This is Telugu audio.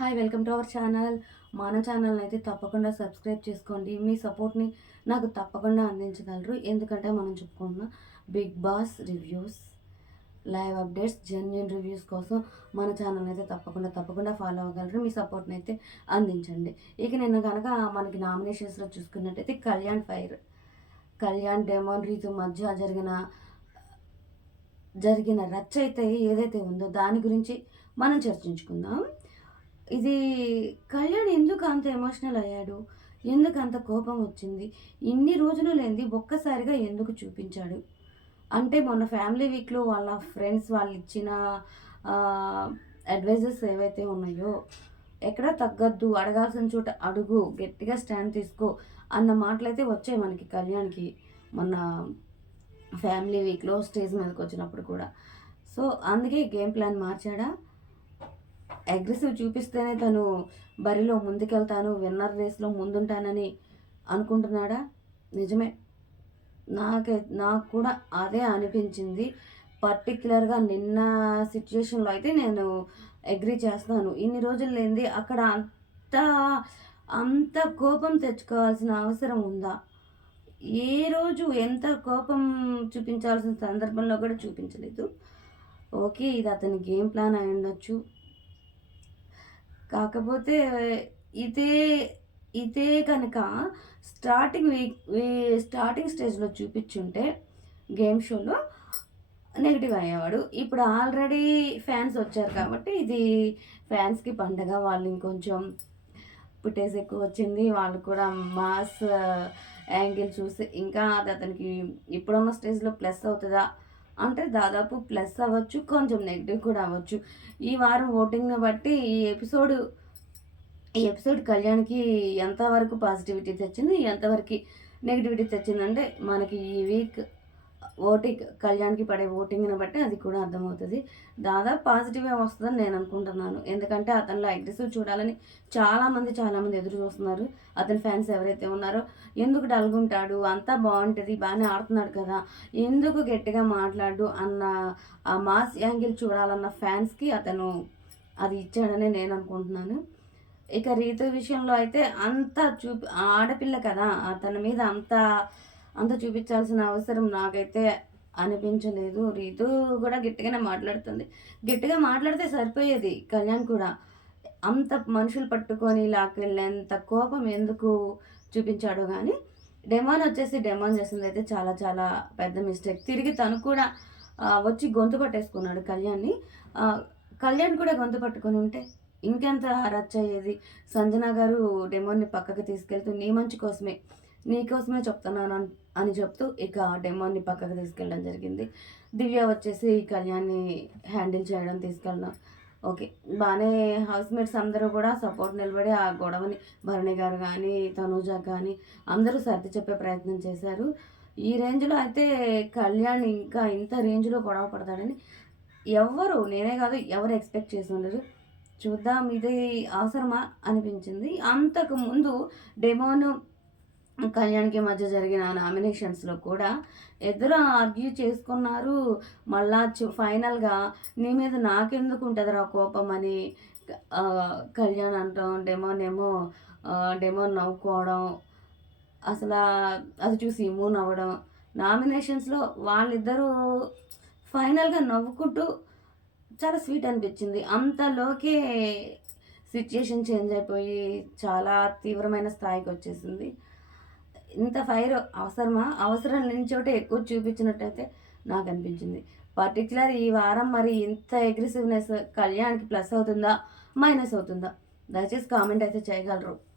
Hi, welcome to our channel. మన ఛానల్ని అయితే తప్పకుండా సబ్స్క్రైబ్ చేసుకోండి. మీ సపోర్ట్ని నాకు తప్పకుండా అందించగలరు. ఎందుకంటే మనం చెప్పుకుంటున్న Bigg Boss reviews, live updates, genuine reviews కోసం మన ఛానల్ అయితే తప్పకుండా ఫాలో అవ్వగలరు. మీ సపోర్ట్ని అయితే అందించండి. ఇక నిన్న కనుక మనకి నామినేషన్స్లో చూసుకున్నట్టయితే కళ్యాణ్ డెమోన్ రీతు మధ్య జరిగిన రచ్చ అయితే ఏదైతే ఉందో దాని గురించి మనం చర్చించుకుందాం. ఇది కళ్యాణ్ ఎందుకు అంత ఎమోషనల్ అయ్యాడు? ఎందుకు అంత కోపం వచ్చింది? ఇన్ని రోజులు లేనిది ఒక్కసారిగా ఎందుకు చూపించాడు? అంటే మొన్న ఫ్యామిలీ వీక్‌లో వాళ్ళ ఫ్రెండ్స్ వాళ్ళు ఇచ్చిన అడ్వైజెస్ ఏవైతే ఉన్నాయో, ఎక్కడ తగ్గద్దు, అడగాల్సిన చోట అడుగు, గట్టిగా స్టాండ్ తీసుకో అన్న మాటలైతే వచ్చాయి మనకి కళ్యాణ్‌కి మొన్న ఫ్యామిలీ వీక్‌లో స్టేజ్ మీదకి వచ్చినప్పుడు కూడా. సో, అందుకే గేమ్ ప్లాన్ మార్చాడా? అగ్రెసివ్ చూపిస్తేనే తను బరిలో ముందుకెళ్తాను, విన్నర్ రేస్‌లో ముందుంటానని అనుకుంటున్నాడా? నిజమే. నాకు కూడా అదే అనిపించింది. పర్టిక్యులర్‌గా నిన్న సిట్యుయేషన్‌లో అయితే నేను అగ్రీ చేస్తాను. ఇన్ని రోజులు లేనిది అక్కడ అంత కోపం తెచ్చుకోవాల్సిన అవసరం ఉందా? ఏ రోజు ఎంత కోపం చూపించాల్సిన సందర్భంలో కూడా చూపించలేదు. ఓకే, ఇది అతని గేమ్ ప్లాన్ అయ్యుండొచ్చు. కాకపోతే ఇదే ఇదే కనుక స్టార్టింగ్ స్టేజ్‌లో చూపిచ్చుంటే గేమ్ షోలో నెగెటివ్ అయ్యేవాడు. ఇప్పుడు ఆల్రెడీ ఫ్యాన్స్ వచ్చారు కాబట్టి ఇది ఫ్యాన్స్‌కి పండగ. వాళ్ళు ఇంకొంచెం ఫుటేజ్ ఎక్కువ వచ్చింది. వాళ్ళు కూడా మాస్ యాంగిల్ చూసి ఇంకా అది అతనికి ఇప్పుడున్న స్టేజ్‌లో ప్లస్ అవుతదా? అంటే దాదాపు ప్లస్ అవ్వచ్చు, కొంచెం నెగెటివ్ కూడా అవ్వచ్చు. ఈ వారం ఓటింగ్‌ని బట్టి ఈ ఎపిసోడ్ కళ్యాణ్‌కి ఎంతవరకు పాజిటివిటీ తెచ్చింది, ఎంతవరకు నెగటివిటీ తెచ్చిందంటే మనకి ఈ వీక్ కళ్యాణ్‌కి పడే ఓటింగ్‌ని బట్టి అది కూడా అర్థమవుతది. దాదాపు పాజిటివే వస్తదని నేను అనుకుంటున్నాను. ఎందుకంటే అతనిలో అగ్రెసివ్ చూడాలని చాలామంది ఎదురు చూస్తున్నారు. అతని ఫ్యాన్స్ ఎవరైతే ఉన్నారో, ఎందుకు డల్‌గుంటాడు, అంతా బావుంటది, బానే ఆడుతున్నాడు కదా, ఎందుకు గట్టిగా మాట్లాడు అన్న ఆ మాస్ యాంగిల్ చూడాలన్న ఫ్యాన్స్‌కి అతను అది ఇచ్చాడని నేను అనుకుంటున్నాను. ఇక రీతు విషయంలో అయితే ఆడపిల్ల కదా, తన మీద అంత చూపించాల్సిన అవసరం నాకైతే అనిపించలేదు. రీతు కూడా గట్టిగానే మాట్లాడుతుంది. గట్టిగా మాట్లాడితే సరిపోయేది కళ్యాణ్ కూడా. అంత మనుషులు పట్టుకొని లాక్కెళ్ళేంత కోపం ఎందుకు చూపించాడో గానీ, డెమాన్ చేసిందైతే చాలా చాలా పెద్ద మిస్టేక్. తిరిగి తను కూడా వచ్చి గొంతు పట్టేసుకున్నాడు కళ్యాణ్‌ని. కళ్యాణ్ కూడా గొంతు పట్టుకొని ఉంటే ఇంకెంత రచ్చ అయ్యేది. సంజన గారు డెమోన్‌ని పక్కకి తీసుకెళ్తూ నీకోసమే చెప్తున్నాను అని చెప్తూ ఇక డెమోన్‌ని పక్కకు తీసుకెళ్ళడం జరిగింది. దివ్య వచ్చేసి కళ్యాణ్‌ని హ్యాండిల్ చేయడం, తీసుకెళ్ళడం ఓకే. బానే హౌస్‌మేట్స్ అందరూ కూడా సపోర్ట్ నిలబడి ఆ గొడవని భరణి గారు కానీ, తనూజ కానీ అందరూ సర్ది చెప్పే ప్రయత్నం చేశారు. ఈ రేంజ్‌లో అయితే కళ్యాణ్ ఇంకా ఇంత రేంజ్‌లో గొడవ పడతాడని నేనే కాదు ఎవరు ఎక్స్‌పెక్ట్ చేసి ఉండరు. చూద్దాం, ఇది అవసరమా అనిపించింది. అంతకుముందు డెమోను కళ్యాణ్‌కి మధ్య జరిగిన నామినేషన్స్‌లో కూడా ఇద్దరు ఆర్గ్యూ చేసుకున్నారు. మళ్ళా ఫైనల్‌గా నీ మీద నాకెందుకు ఉంటదిరా కోపం అని కళ్యాణ్ అంటాం, డెమోన్ నవ్వుకోవడం, అసలా అది చూసి మూవ్ అవ్వడం. నామినేషన్స్‌లో వాళ్ళిద్దరూ ఫైనల్‌గా నవ్వుకుంటూ చాలా స్వీట్ అనిపించింది. అంతలోకే సిట్యుయేషన్ చేంజ్ అయిపోయి చాలా తీవ్రమైన స్థాయికొచ్చేసింది. ఇంత ఫైర్ అవసరమా? అవసరం లేని చోటే ఎక్కువ చూపించినట్టయితే నాకనిపించింది. పర్టిక్యులర్ ఈ వారం మరి ఇంత అగ్రెసివ్‌నెస్ కళ్యాణ్‌కి ప్లస్ అవుతుందా? మైనస్ అవుతుందా? దయచేసి కామెంట్ అయితే చేయగలరు.